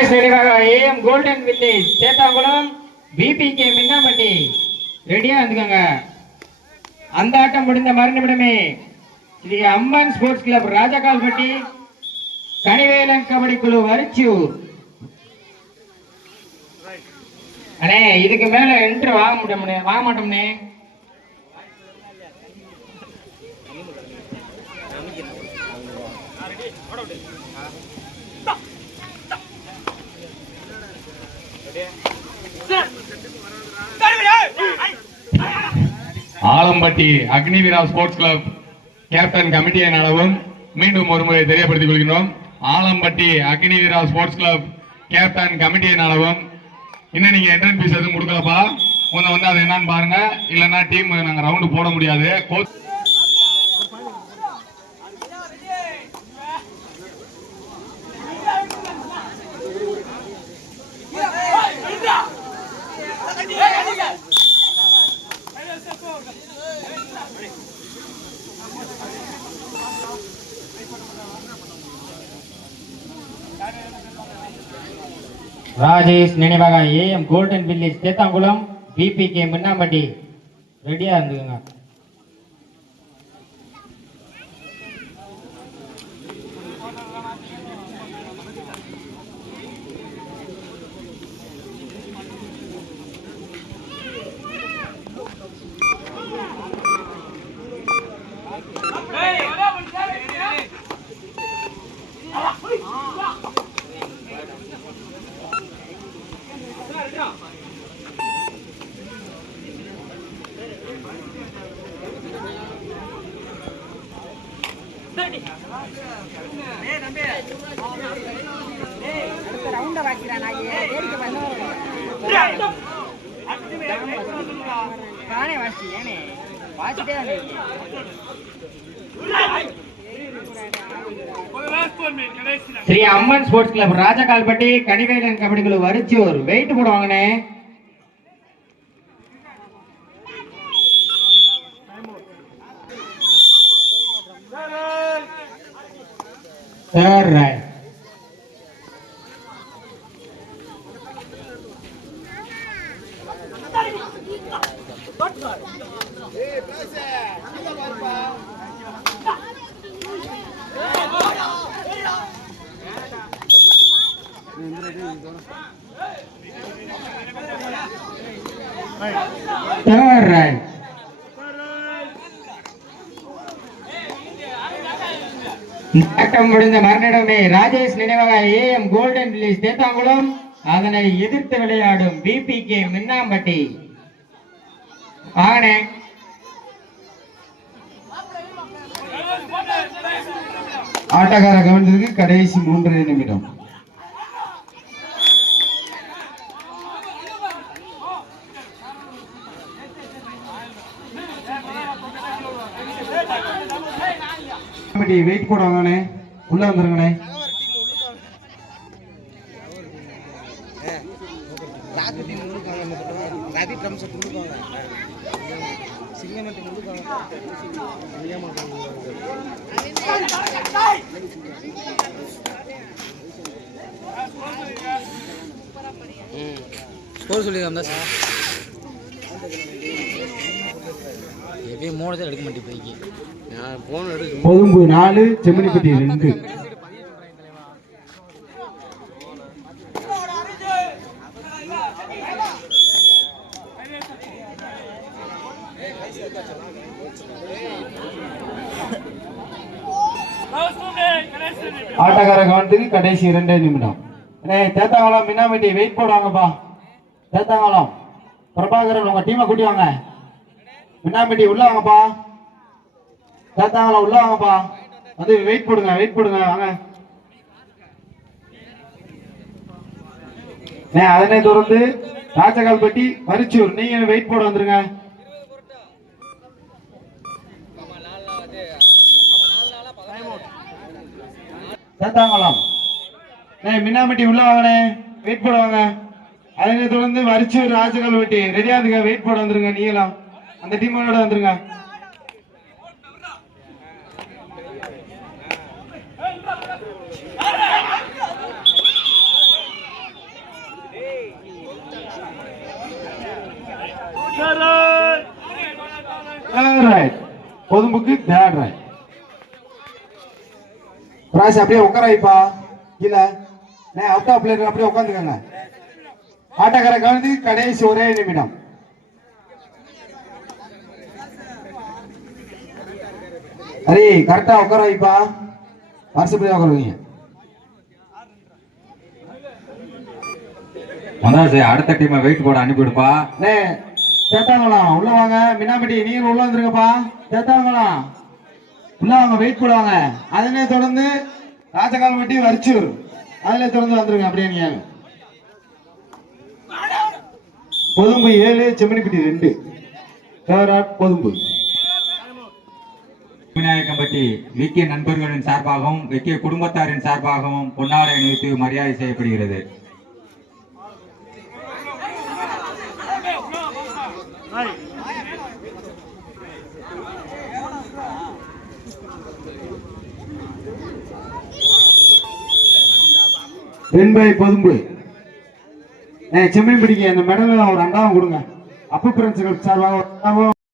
AM Golden Village சேத்தாங்குளம் BPK Minnampatti ரெடியா வந்துக்கங்க. அந்த ஆட்டம் முடிந்த மறுநிமிடமே ஸ்ரீ அம்மன் ஸ்போர்ட்ஸ் கிளப் ராஜகால்பட்டி கனிவேலன் கபடி குழு வரிச்சூர். அண்ணே இதுக்கு மேல என்ட்ரு வாங்க மாட்டோம்னே. Alampatti Agniveera sports club captain கமிட்டியை நடவும் மீண்டும் ஒருமுறை தெரியப்படுத்திக் கொள்கிறோம். Alampatti Agniveera sports club captain கமிட்டியை நடவும். இன்னும் நீங்க என்ட்ரன்ஸ் ஃபீஸ் எதுவும் கொடுக்கலப்பா. முன்ன வந்து அது என்னன்னு பாருங்க, இல்லைன்னா டீம் நாங்க ரவுண்டு போட முடியாது. கோச் ராஜேஷ் நினைவாக AM golden village Sethangulam BPK Minnampatti ரெடியா இருந்துங்க. ஸ்ரீ அம்மன் ஸ்போர்ட்ஸ் கிளப் ராஜகால்பட்டி கனிவேலன் கபடி குழு வரிச்சூர் வெயிட் போடுவாங்கண்ணே. Third right. Third right. ஆட்டம் முடிந்த மறுநிடமே ராஜேஷ் நினைவாக AM கோல்டன் வில்லேஜ் சேத்தாங்குளம் அதனை எதிர்த்து விளையாடும் BPK மின்னாம்பட்டி. ஆனே ஆட்டக்கார கவனத்திற்கு கடைசி 3 நிமிடம். வெயிட் போடுவாங்கண்ணே, உள்ள வந்துருங்கண்ணே. எடுக்க மாட்டேன். பொதும்பு 4 செம்மணிப்பட்டி 2. ஆட்டக்கார கவனத்துக்கு கடைசி 2 நிமிடம். தேத்தாங்குளம் மின்னாம்பட்டி வெயிட் போடுவாங்கப்பா. தேத்தாங்குளம் பிரபாகரன் உங்க டீமை கூட்டி வாங்க. மின்னாம்பட்டி உள்ள வாங்கப்பா. தேத்தாங்குளம் உள்ள வாங்கப்பா. வந்து வெயிட் போடுங்க வாங்க. அதனை தொடர்ந்து ராஜகால்பட்டி வரிச்சூர் நீங்க வெயிட் போட வந்துருங்க. தேத்தாங்குளம் மின்னாம்பட்டி உள்ள வாங்கண்ணே, வெயிட் போடுவாங்க. அதனை தொடர்ந்து வரிச்சூர் ராஜகால்பட்டி ரெடியா இருந்துங்க, வெயிட் போட வந்துருங்க. நீங்களாம் அந்த டீமோட வந்துருங்க. பொதும்புக்கு தேர்ட் ரைட். பிராஸ் அப்படியே உட்காராய்ப்பா கீழே. அவுட் ஆஃப் பிளேயர் அப்படியே உட்காந்துக்கங்க. ஆட்டக்கார கவனித்து கடைசி ஒரே நிமிடம். ஹரி கரெக்டா உட்காராய்ப்பா. வருஷப்படியா உட்காருவீங்க. அடுத்த டீமை வெயிட் போட அனுப்பிவிடுப்பா. தேத்தாங்கலாம் உள்ள வாங்க. மின்னாம்பட்டி நீங்க உள்ள வந்துருங்கப்பா. தேத்தாங்கலாம் உள்ள வாங்க, வெயிட் போடுவாங்க. அதனே தொடர்ந்து ராஜகால்பட்டி வரிச்சூர் அதிலே தொடர்ந்து வந்துருங்க. அப்படியே நீங்க பொதும்பு 7 செம்மணிப்பட்டி 2 பொதும்பு. விநாயகம்பட்டி விக்கிய நண்பர்களின் சார்பாகவும் விக்கிய குடும்பத்தாரின் சார்பாகவும் பொன்னாடை அணிவித்து மரியாதை செய்யப்படுகிறது. வெண்பை பொதும்பு. செம்மணி பிடிக்க அந்த மெடல் ஒரு அண்டாவும் கொடுங்க. அப்பு பிரெஞ்சுகள் சார்பாக